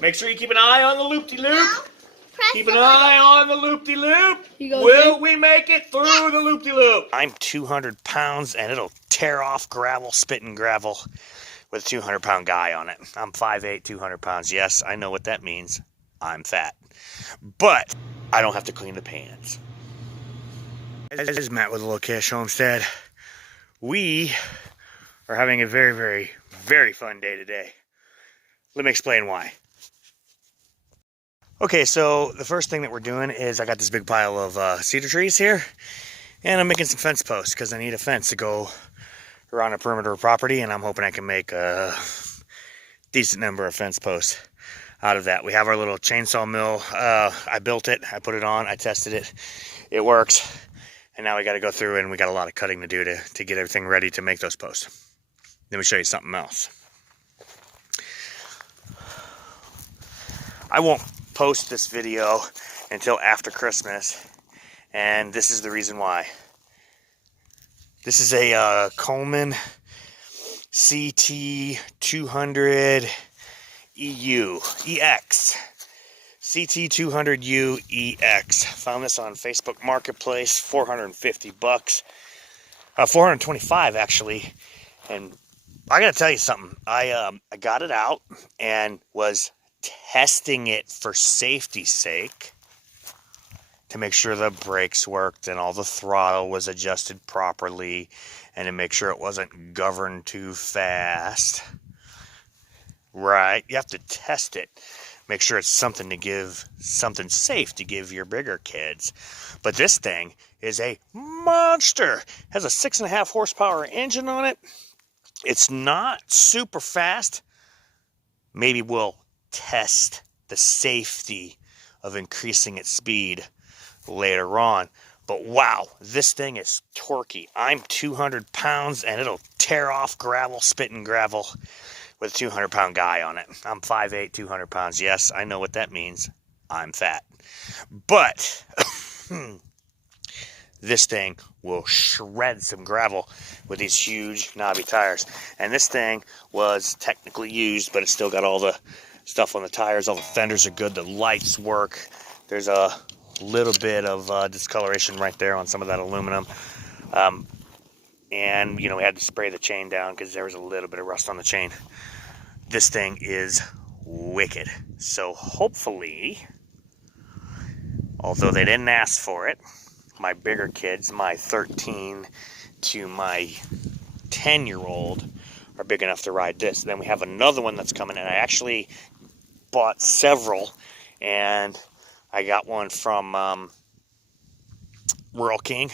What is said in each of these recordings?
Make sure you keep an eye on the loop-de-loop. Keep an eye on the loop-de-loop. Will we make it through the loop-de-loop? I'm 200 pounds, and it'll tear off gravel, spitting gravel, with a 200-pound guy on it. I'm 5'8", 200 pounds. Yes, I know what that means. I'm fat. But I don't have to clean the pans. This is Matt with the Low Cash Homestead. We are having a very, very, very fun day today. Let me explain why. Okay, so the first thing that we're doing is I got this big pile of cedar trees here, and I'm making some fence posts because I need a fence to go around the perimeter of property, and I'm hoping I can make a decent number of fence posts out of that. We have our little chainsaw mill. I built it, I put it on, I tested it, it works, and now we got to go through and we got a lot of cutting to do to get everything ready to make those posts. Let me show you something else. I won't post this video until after Christmas, and this is the reason why. This is a Coleman CT200EX. CT200EX. Found this on Facebook Marketplace, 450 bucks. 425 actually. And I gotta tell you something. I got it out and was testing it for safety's sake to make sure the brakes worked and all the throttle was adjusted properly and to make sure it wasn't governed too fast. Right? You have to test it. Make sure it's something safe to give your bigger kids. But this thing is a monster. It has a 6.5 horsepower engine on it. It's not super fast. Maybe we'll test the safety of increasing its speed later on. But wow, this thing is torquey. I'm 200 pounds and it'll tear off gravel, spitting gravel, with a 200-pound guy on it. I'm 5'8", 200 pounds. Yes, I know what that means. I'm fat. But this thing will shred some gravel with these huge knobby tires. And this thing was technically used, but it's still got all the stuff on the tires. All the fenders are good. The lights work. There's a little bit of discoloration right there on some of that aluminum. And, you know, we had to spray the chain down because there was a little bit of rust on the chain. This thing is wicked. So hopefully, although they didn't ask for it, my bigger kids, my 13 to my 10-year-old, are big enough to ride this. Then we have another one that's coming in. I actually bought several, and I got one from Rural King.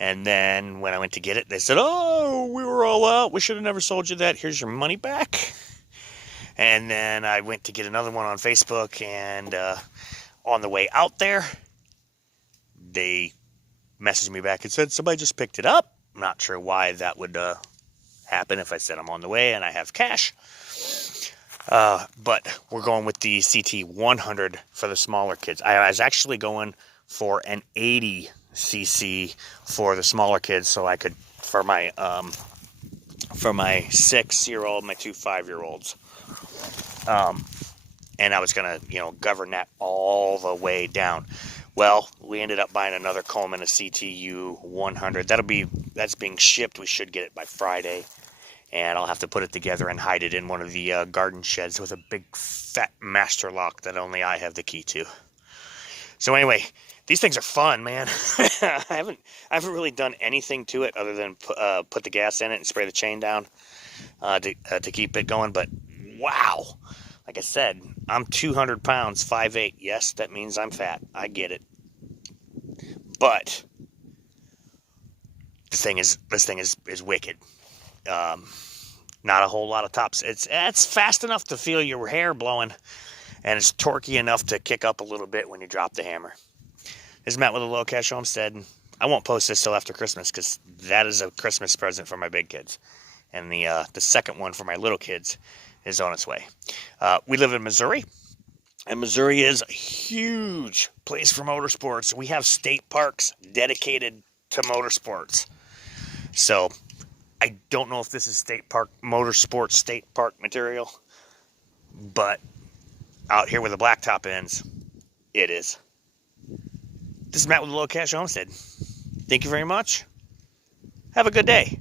And then when I went to get it, they said, oh, we were all out. We should have never sold you that. Here's your money back. And then I went to get another one on Facebook, and on the way out there, they messaged me back and said, somebody just picked it up. I'm not sure why that would happen if I said I'm on the way and I have cash. But we're going with the CT100 for the smaller kids. I was actually going for an 80cc for the smaller kids, so I could, for my 6-year-old, my 2 5-year-olds. And I was gonna, govern that all the way down. Well, we ended up buying another Coleman, a CTU100. That's being shipped. We should get it by Friday, and I'll have to put it together and hide it in one of the garden sheds with a big fat master lock that only I have the key to. So anyway, these things are fun, man. I haven't really done anything to it other than put the gas in it and spray the chain down to keep it going. But wow, like I said, I'm 200 pounds, 5'8". Yes, that means I'm fat. I get it. But this thing is wicked. Not a whole lot of tops. It's fast enough to feel your hair blowing, and it's torquey enough to kick up a little bit when you drop the hammer. This is Matt with a Low Cash Homestead. I won't post this till after Christmas because that is a Christmas present for my big kids, and the second one for my little kids is on its way. We live in Missouri, and Missouri is a huge place for motorsports. We have state parks dedicated to motorsports. So I don't know if this is state park material, but out here where the blacktop ends, it is. This is Matt with the Low Cash Homestead. Thank you very much. Have a good day.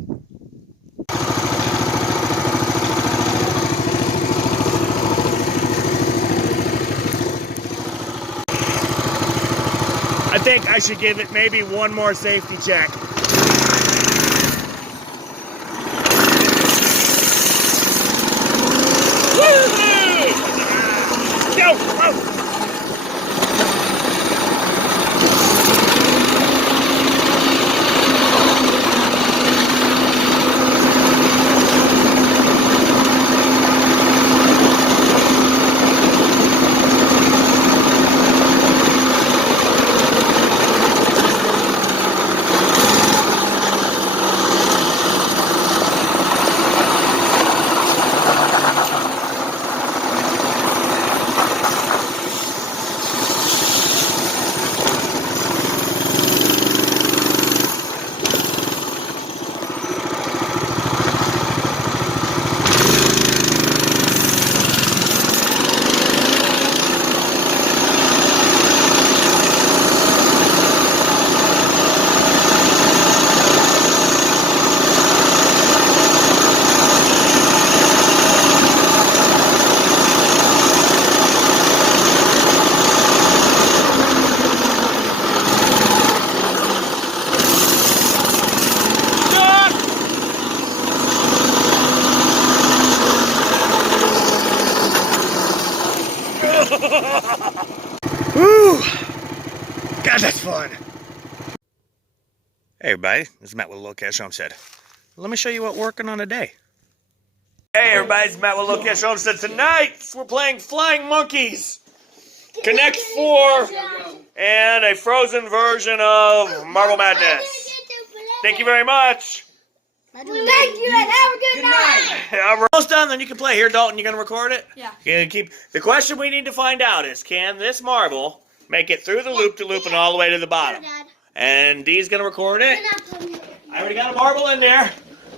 I think I should give it maybe one more safety check. Woo-hoo! Go! Whoa! Woo! God, that's fun. Hey everybody, this is Matt with Low Cash Homestead. Let me show you what we're working on today. Hey everybody, it's Matt with Low Cash Homestead. Tonight, we're playing Flying Monkeys, Connect 4, and a frozen version of Marble Madness. Thank you very much. Thank you and have a good night. We're almost done, then you can play. Here, Dalton, you gonna record it? Yeah. The question we need to find out is, can this marble make it through the loop-to-loop and all the way to the bottom? And Dee's gonna record it. I already got a marble in there.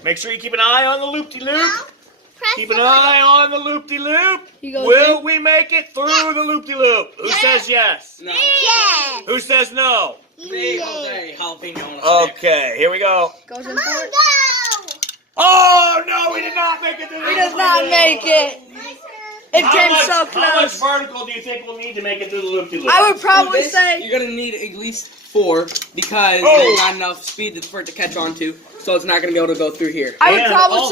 Make sure you keep an eye on the loop-de-loop. Keep an eye on the loop-de-loop. Will we make it through the loop-de-loop? Who says yes? No. Yes. Who says no? Me, Jose, jalapeno on a stick. Okay, here we go. Goes Come in on, for it. go. Oh, no, we did not make it through the He does not make it. It came so How much close. vertical do you think we'll need to make it through the loop-de-loop? I would probably This, say you're gonna need at least 4 because Oh. there's not enough speed for it to catch on to, so it's not gonna be able to go through here. I would And probably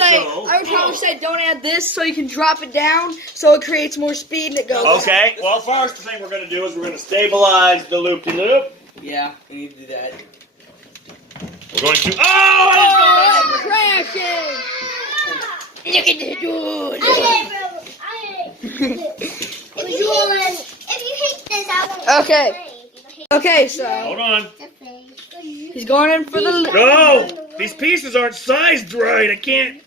say don't add this so you can drop it down so it creates more speed and it goes. Okay, well, first thing we're going to do is we're going to stabilize the loop-de-loop. Yeah, you need to do that. We're going to... Oh, Oh! it's crashing! Look at this dude. If you hate this, I won't Okay. play. Okay, so Hold on. he's going in for the. No! These pieces aren't sized right. I can't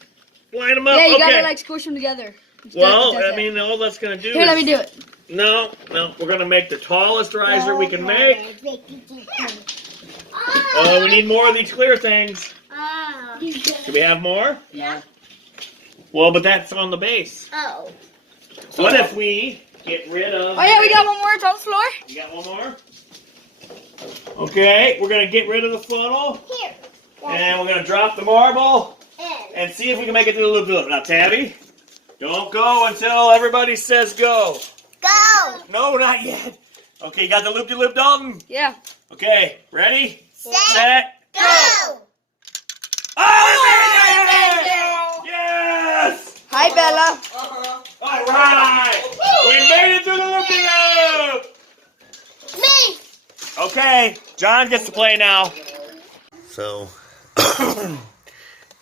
line them up. Yeah, you Okay. gotta like squish them together. Well, I mean, all that's going to do Here, is... let me do it. No, we're going to make the tallest riser we can make. Oh, we need more of these clear things. Do we have more? Yeah. Well, but that's on the base. Oh. What if we get rid of... Oh yeah, we got one more. It's on the floor. You got one more? Okay, we're going to get rid of the funnel. Here. And we're going to drop the marble And and see if we can make it through the loop-de-loop. Now, Tabby, don't go until everybody says go. go. No, not yet. Okay, you got the loop-de-loop, Dalton? Yeah. Okay, ready? Set. Go! Go. Oh, yes! Hi, Bella. All right! We made it through the loop-de-loop! Me. Okay, John gets to play now. So,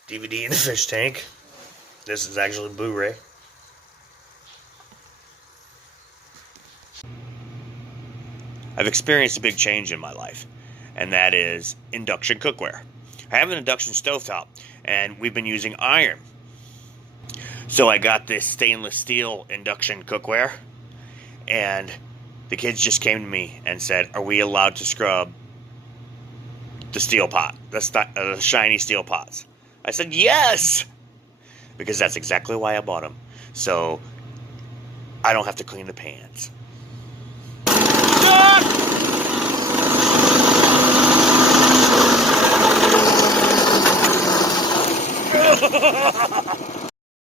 DVD in the fish tank. This is actually Blu-ray. I've experienced a big change in my life, and that is induction cookware. I have an induction stovetop, and we've been using iron. So I got this stainless steel induction cookware, and the kids just came to me and said, are we allowed to scrub the steel pot, the shiny steel pots? I said, yes! Because that's exactly why I bought them. So I don't have to clean the pans.